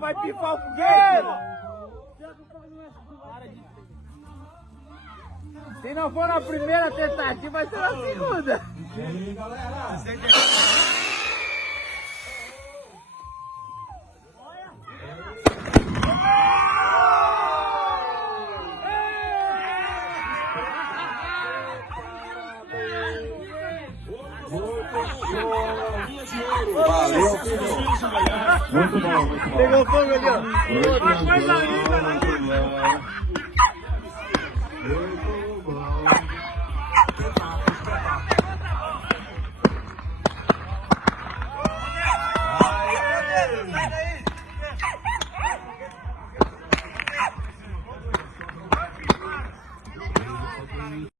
vai pifar o foguete! Se não for na primeira tentativa, vai ser na segunda. E aí, galera? Valeu, muito bom, muito bom. Pegou fogo ali, ó. Muito bom.